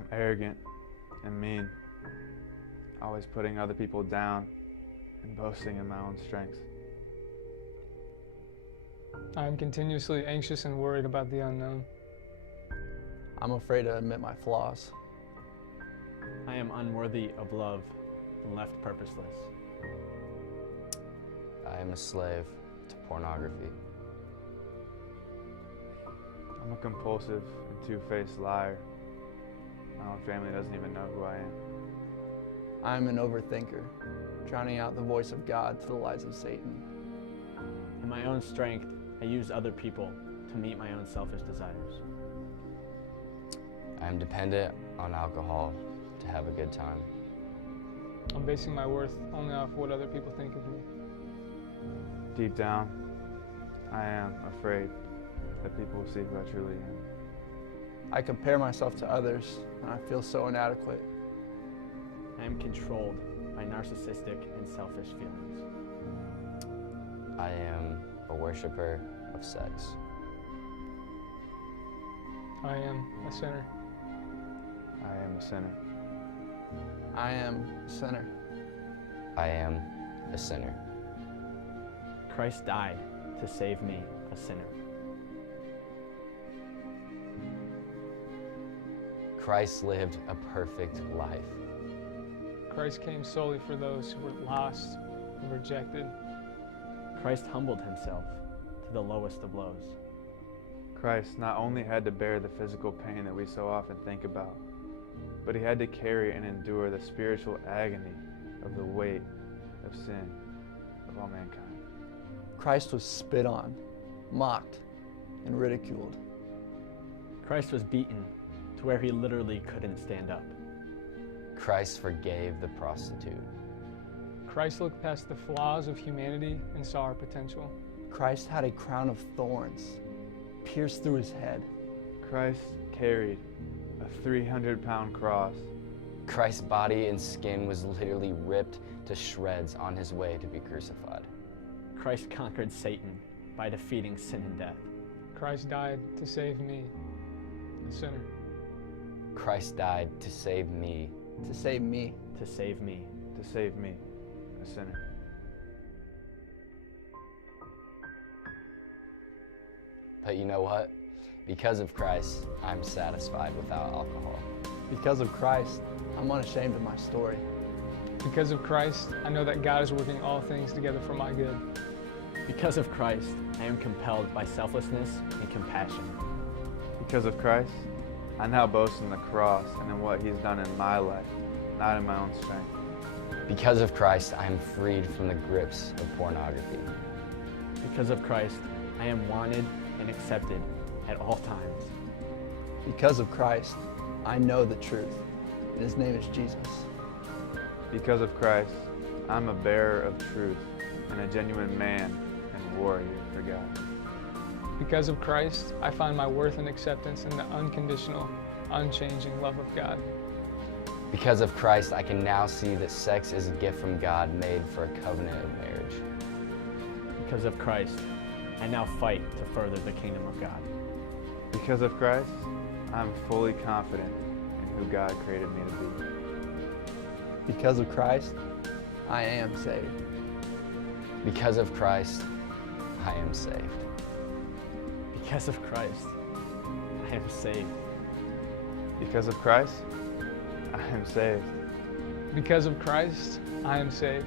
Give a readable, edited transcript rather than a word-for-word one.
I'm arrogant and mean, always putting other people down and boasting in my own strengths. I am continuously anxious and worried about the unknown. I'm afraid to admit my flaws. I am unworthy of love and left purposeless. I am a slave to pornography. I'm a compulsive and two-faced liar. My own family doesn't even know who I am. I'm an overthinker, drowning out the voice of God to the lies of Satan. In my own strength, I use other people to meet my own selfish desires. I am dependent on alcohol to have a good time. I'm basing my worth only off what other people think of me. Deep down, I am afraid that people will see who I truly am. I compare myself to others, and I feel so inadequate. I am controlled by narcissistic and selfish feelings. I am a worshiper of sex. I am a sinner. I am a sinner. I am a sinner. I am a sinner. Christ died to save me, a sinner. Christ lived a perfect life. Christ came solely for those who were lost and rejected. Christ humbled himself to the lowest of lows. Christ not only had to bear the physical pain that we so often think about, but he had to carry and endure the spiritual agony of the weight of sin of all mankind. Christ was spit on, mocked, and ridiculed. Christ was beaten to where he literally couldn't stand up. Christ forgave the prostitute. Christ looked past the flaws of humanity and saw our potential. Christ had a crown of thorns pierced through his head. Christ carried a 300-pound cross. Christ's body and skin was literally ripped to shreds on his way to be crucified. Christ conquered Satan by defeating sin and death. Christ died to save me, a sinner. Christ died to save me. To save me. To save me. To save me, a sinner. But you know what? Because of Christ, I'm satisfied without alcohol. Because of Christ, I'm unashamed of my story. Because of Christ, I know that God is working all things together for my good. Because of Christ, I am compelled by selflessness and compassion. Because of Christ, I now boast in the cross and in what he's done in my life, not in my own strength. Because of Christ, I am freed from the grips of pornography. Because of Christ, I am wanted and accepted at all times. Because of Christ, I know the truth, and his name is Jesus. Because of Christ, I'm a bearer of truth and a genuine man and warrior for God. Because of Christ, I find my worth and acceptance in the unconditional, unchanging love of God. Because of Christ, I can now see that sex is a gift from God made for a covenant of marriage. Because of Christ, I now fight to further the kingdom of God. Because of Christ, I'm fully confident in who God created me to be. Because of Christ, I am saved. Because of Christ, I am saved. Because of Christ, I am saved. Because of Christ, I am saved. Because of Christ, I am saved.